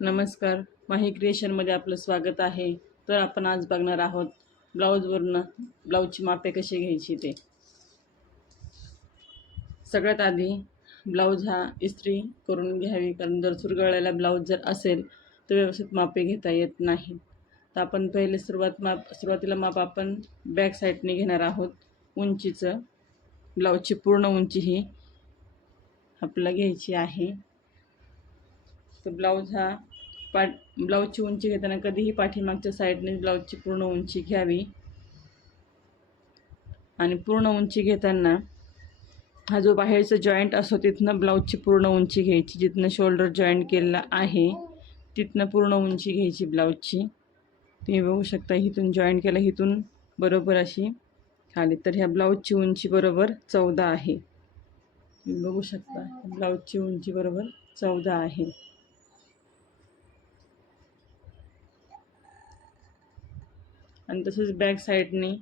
नमस्कार. माही क्रिएशनमध्ये आपलं स्वागत आहे. तर आपण आज बघणार आहोत ब्लाऊजवरनं ब्लाऊजची मापे कशी घ्यायची ते. सगळ्यात आधी ब्लाऊज हा इस्त्री करून घ्यावी कारण जर सुरगळलेला ब्लाऊज जर असेल तर व्यवस्थित मापे घेता येत नाही. तर आपण पहिले सुरुवात माप सुरुवातीला माप आपण बॅक साईडने घेणार आहोत. उंचीचं ब्लाऊजची पूर्ण उंची ही आपल्याला घ्यायची आहे. तर ब्लाऊज हा पा ब्लाऊजची उंची घेताना कधीही पाठीमागच्या साईडने ब्लाऊजची पूर्ण उंची घ्यावी. आणि पूर्ण उंची घेताना हा जो बाहेरचा जॉईंट असतो तिथनं ब्लाऊजची पूर्ण उंची घ्यायची. जिथनं शोल्डर जॉईंट केलेला आहे तिथनं पूर्ण उंची घ्यायची ब्लाऊजची. तुम्ही बघू शकता इथून जॉईंट केलं इथून बरोबर अशी खाली. तर ह्या ब्लाऊजची उंची बरोबर चौदा आहे. तुम्ही बघू शकता ब्लाऊजची उंची बरोबर चौदा आहे. आणि तसंच बॅक साईडने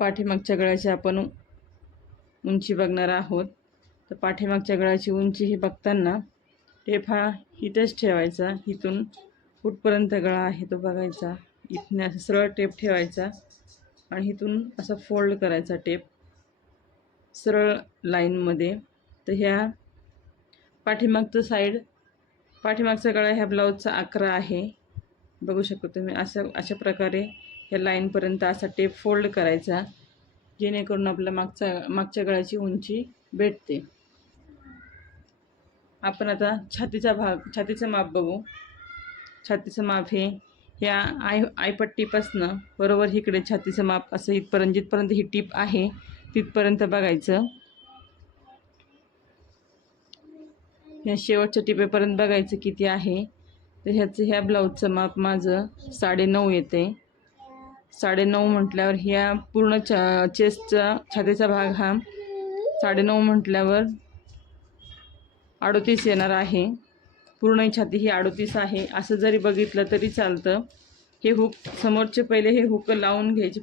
पाठीमागच्या गळ्याची आपण उंची बघणार आहोत. तर पाठीमागच्या गळ्याची उंची ही बघताना टेप हा इथेच ठेवायचा. इथून कुठपर्यंत गळा आहे तो बघायचा. इथने असं सरळ टेप ठेवायचा आणि इथून असा फोल्ड करायचा टेप सरळ लाईनमध्ये तर ह्या पाठीमागचं साईड पाठीमागचा गळा ह्या ब्लाऊजचा अकरा आहे. बघू शकतो तुम्ही असं अशा प्रकारे ह्या लाईनपर्यंत असा टेप फोल्ड करायचा जेणेकरून आपल्या मागचा मागच्या गळ्याची उंची भेटते. आपण आता छातीचा भाग छातीचं माप बघू. छातीचं माप हे ह्या आय आयपट्टीपासनं बरोबर इकडे छातीचं माप असं इथपर्यंत जिथपर्यंत ही टीप आहे तिथपर्यंत बघायचं. ह्या शेवटच्या टिपेपर्यंत बघायचं किती आहे. तर ह्याचं ह्या ब्लाऊजचं माप माझं साडेनऊ येते. साडेनऊ म्हटल्यावर ह्या पूर्ण च चेस्टचा छातीचा भाग हा साडेनऊ म्हटल्यावर अडोतीस येणार आहे. पूर्ण छाती ही अडोतीस आहे. असं जरी बघितलं तरी चालतं. हे हुक समोरचे पहिले हे हुक लावून घ्यायचे.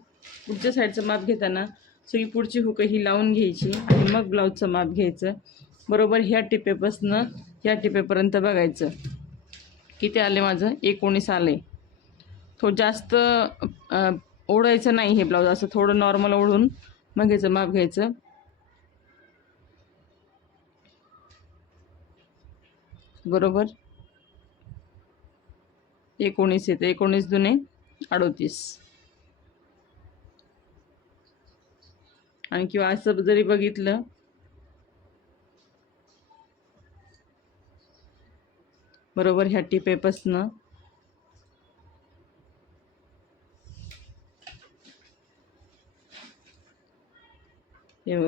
पुढच्या साईडचं माप घेताना सगळी पुढची हुकं ही लावून घ्यायची आणि मग ब्लाऊजचं माप घ्यायचं. बरोबर ह्या टिपेपासनं ह्या टिपेपर्यंत बघायचं. किती आले माझं? एकोणीस आले. थोडं जास्त ओढायचं नाही हे ब्लाऊज. असं थोडं नॉर्मल ओढून मग घ्यायचं माप घ्यायचं. बरोबर? एकोणीस येते. एकोणीस जुने अडोतीस. आणि किंवा असं जरी बघितलं बरोबर ह्या टिपेपासनं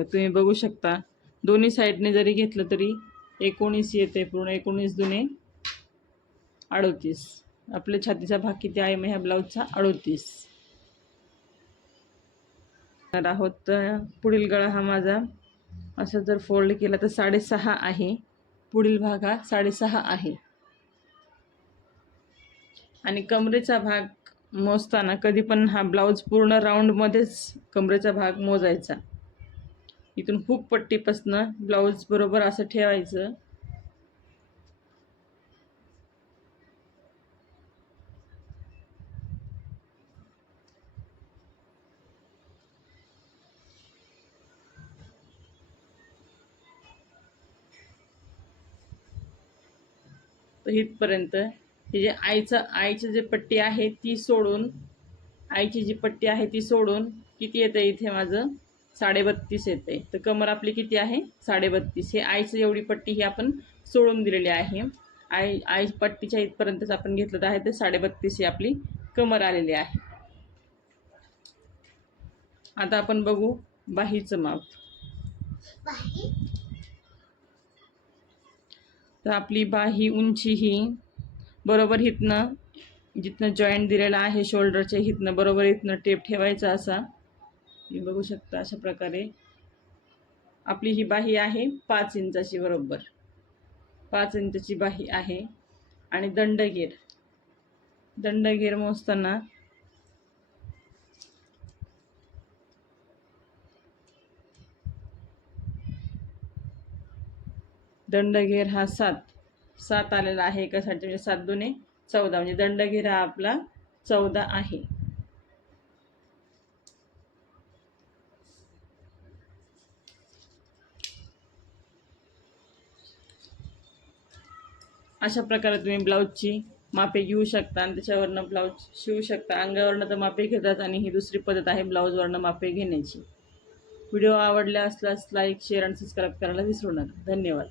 तुम्ही बघू शकता. दोन्ही साईडने जरी घेतलं तरी एकोणीस येते पूर्ण एकोणीस दुने अडोतीस. आपल्या छातीचा भाग किती आहे मग ह्या ब्लाऊजचा? अडोतीस. आहोत तर पुढील गळा हा माझा. असं जर फोल्ड केला तर साडेसहा आहे. पुढील भाग हा साडेसहा आहे. आणि कमरेचा भाग मोजताना कधी पण हा ब्लाऊज पूर्ण राऊंडमध्येच कमरेचा भाग मोजायचा. इथून हुक पट्टीपासनं ब्लाऊज बरोबर असं ठेवायचं. तर इथपर्यंत हे जे आईचं आईचं जे पट्टी आहे ती सोडून आईची जी पट्टी आहे ती सोडून किती येतं इथे माझं? साडेबत्तीस येते तर कमर आपली किती आहे? साडेबत्तीस. हे आईचं एवढी पट्टी ही आपण सोडून दिलेली आहे. आई आई पट्टीच्या इथपर्यंतच आपण घेतलं आहे ते साडेबत्तीस ही आपली कमर आलेली आहे. आता आपण बघू बाहीचं माप. तर आपली बाही उंची ही बरोबर इथनं जिथनं जॉईंट दिलेला आहे शोल्डरच्या हिथनं बरोबर इथनं टेप ठेवायचा असा. तुम्ही बघू शकता अशा प्रकारे. आपली ही बाही आहे पाच इंचाची बरोबर. पाच इंचाची बाही आहे. आणि दंडगेर. दंडगेर मोजताना दंडगेर हा सात. सात आलेला आहे एकासाठी म्हणजे सात दुने चौदा. म्हणजे दंडघेरा आपला चौदा आहे. अशा प्रकारे तुम्ही ब्लाऊजची मापे घेऊ शकता आणि त्याच्यावरनं ब्लाऊज शिवू शकता. अंगावरनं तर मापे घेतात आणि ही दुसरी पद्धत आहे ब्लाऊजवरनं मापे घेण्याची. व्हिडिओ आवडला असल्यास लाईक शेअर आणि सबस्क्राईब करायला विसरू नका. धन्यवाद.